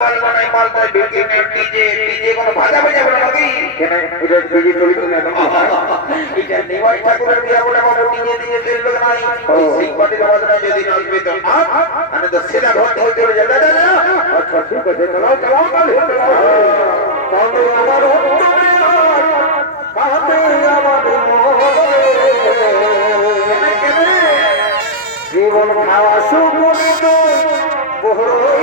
মাল বানাই মাল তাই বিক্রি নেই ডিজে ডিজে কোনো ভাজা ভাজা বলে নাকি কেন এটা দিদি চলিত না এটা নিমাই ঠাকুরের বিয়া বলে বাবু ডিজে ডিজে তেল লোক নাই ওই সিং আওয়াজ নাই যদি নাচবে তো নাচ তো সেটা ঘর থেকে চলে যাবে যা যা ঠিক আছে চলো চলো কালে কালে আমার অন্তরে কালে আমার জীবন খাওয়া বহরই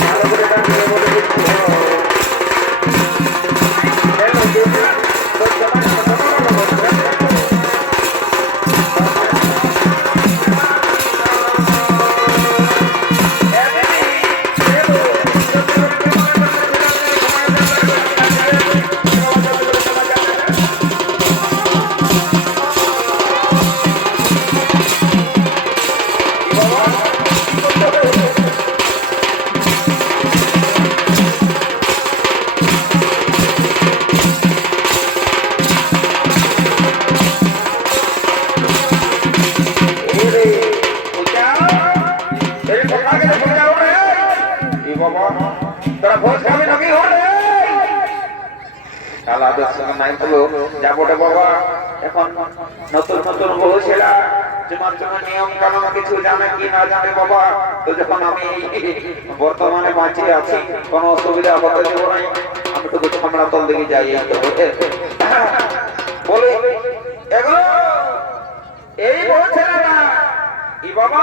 ভালো করে ডাকলে বলে না জানে বাবা, তো যখন আমি বর্তমানে বাঁচিয়ে আছি, কোনো অসুবিধা হতে দেব নাই। আমি তো কিছু আমরা তল দিকে যাই বলে এই বহু ছেলেরা বাবা?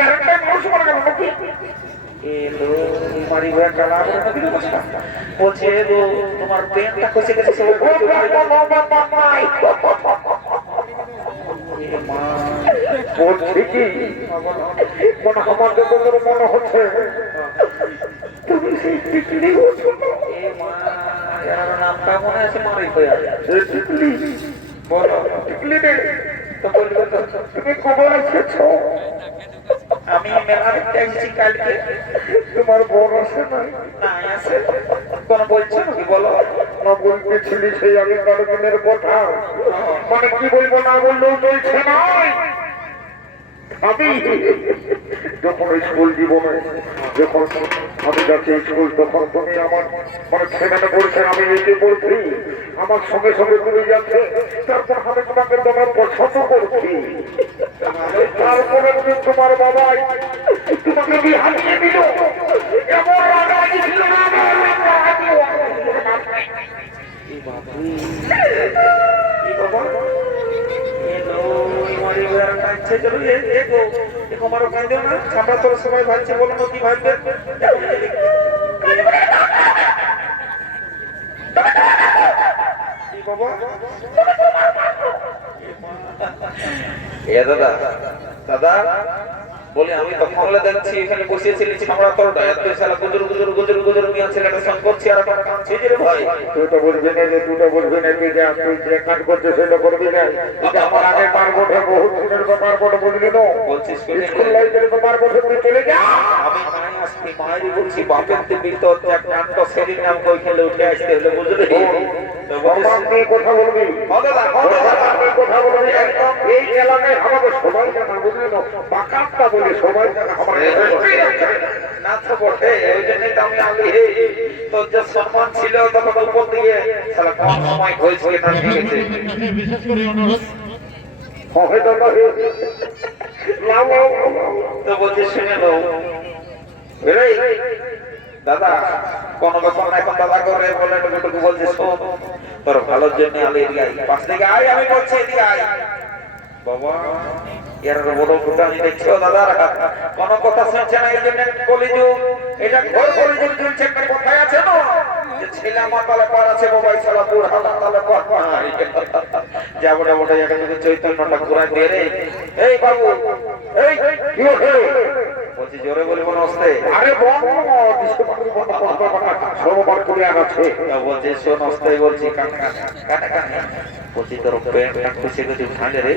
কারেন্টটা মানুষ মারা গেল নাকি? বলছে গো তোমার পেটটা খুশি গেছে বলছি কি? মনে আমার যত করে মনে হচ্ছে। তুমি সেই এর নামটা মনে আছে? মারি হয়ে বলো। টিকলি তো বলব তুমি কবে এসেছ। আমি মেলা দেখতে এসেছি কালকে। তোমার বোন আছে না? না আছে। কোন বলছো নাকি? বলো। না বলতেছিলি সেই আগেকার দিনের কথা। মানে কি বলব না বললেও চলছে নয় আমি যখন স্কুল জীবনে, যখন আমি যাচ্ছি স্কুল তখন তুমি আমার মানে সেখানে পড়ছেন, আমি এইটি বলছি আমার সঙ্গে সঙ্গে তুমি যাচ্ছে, তারপর আমি তোমাকে তোমার পছন্দ করছি। তারপরে তুমি তোমার বাবা তোমাকে হারিয়ে দিল। এমন না আমার রাগারাগি। এই বাবা এলো হয়ে কাছে চলো এ এ গো এ তোমার না আমরা এই এ দাদা দাদা বলে আমি তো ফোনলে দেখছি এখানে বসেছিলি ছামড়া তরটা এত সালা গুজর গুজর গুজর গুজর মিয়া ছেলেটা সঙ্গ করছি আর একটা কাঁদছে যে ভাই। তুই তো বলবি না যে তুই তো বলবি না তুই যে তুই যে কাজ করছিস সেটা করবি না। এটা আমার আগে পার বটে বহুত দিনের ব্যাপার বটে বুঝলি তো? বলছিস স্কুল লাইফের ব্যাপার বটে তুই চলে যা। আমি মায়ের আসছি মায়েরই বলছি বাপের তো এক কাণ্ড সেদিন আমাকে ওই খেলে উঠে আসতে হলে বুঝলি? তো আমার কথা বলবি। আমার কথা বলবি? একদম এই এলাকায় আমাকে সবাই জানা বুঝলি তো? বাকাতটা বলে সবাই। জানা আমার না তো আমি বলছি, শুনে লো দাদা, কোন ব্যাপার না, এখন দাদা করে বলে বলছে, শোন, তোর ভালোর জন্য এদিকে পাশ থেকে আয়, আমি বলছি, এদিকে আয়। বাবা, এর বড় আমি দেখছ দাদা কোন কথা শুনছে না, এই জন্য কলিযুগ এটা ঘর কলিযুগ চলছে কোথায় আছে না যে ছেলে আমার তালে পার আছে বাবা এই শালা বুড় হালা তালে পার নাই যাব যাব এখানে যদি চৈতন্যটা ঘুরাই দিয়ে রে। এই বাবু এই কি হয়েছে? বলছি জোরে বলব না অস্তে আরে বল। সর্ববার করে আছে বলছি শোন অস্তে বলছি কানে কানে কানে কানে। বলছি তোর প্যান্টটা খুশি খুশি ঠান্ডে রে।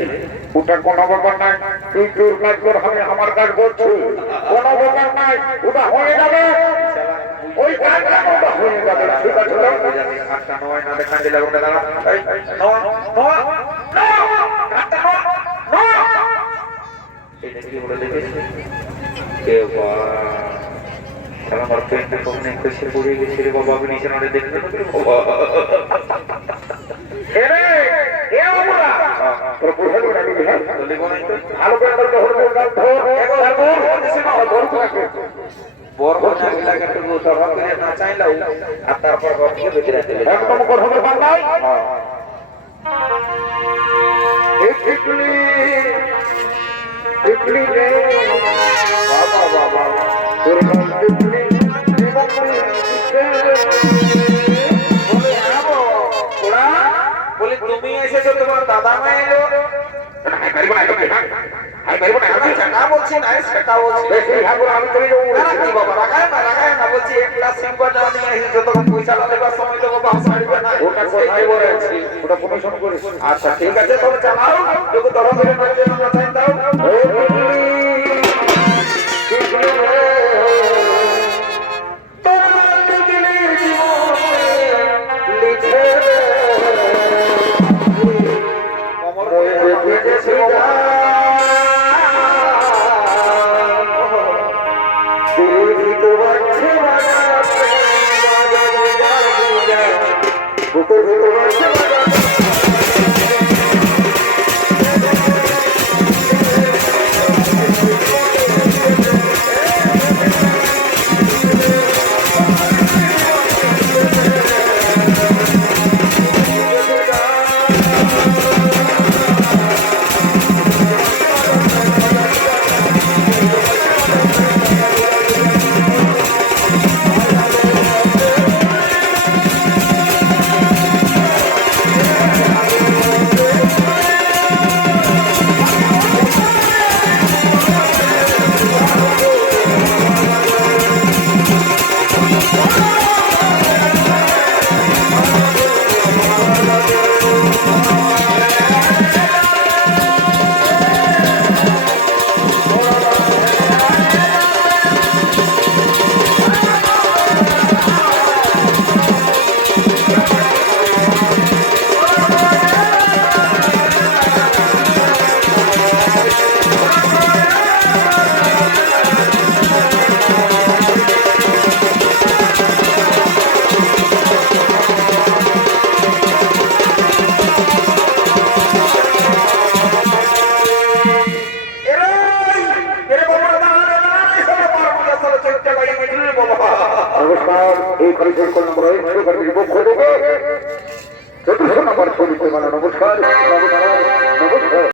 ওটা কোনো ব্যাপার নাই। তুই তোর কাজ কর আমি আমার কাজ করছি কোনো ব্যাপার নাই। ওটা হয়ে যাবে ওই কাজটা ওটা হয়ে যাবে ঠিক আছে তো? আটটা নয় না দেখা দিলে ওটা দাঁড়া এই, নয়, নয়, নয়, আটটা নয়, নয়। এটা কি বলে দেখেছি? এ বাবা, শালা আমার প্যান্টটা কখনো খুশি পড়ে গেছে রে বাবা, আমি নিচে নাড়ে দেখতে হ্যাঁ? ভালো করে ধর। বড় বড় সভা করে না চাইলেও, আর তারপর ঘর থেকে বেরিয়ে একদম তুমি এসেছ তোমার দাদা মা আমি সেটা বলছি না সেটা বলছি। বেশি ঠাকুর আমি চলে যাব না, না, কি বাবা, রাগায় না, রাগায় না, বলছি একটা সিম্পল দেওয়া নিয়ে এসেছ, তখন পয়সা না সময় তো বাবা ছাড়বে না। ওটা কোথায় বলেছি? ওটা কমিশন করিস আচ্ছা ঠিক আছে তবে চালাও। তোকে দরকার দাও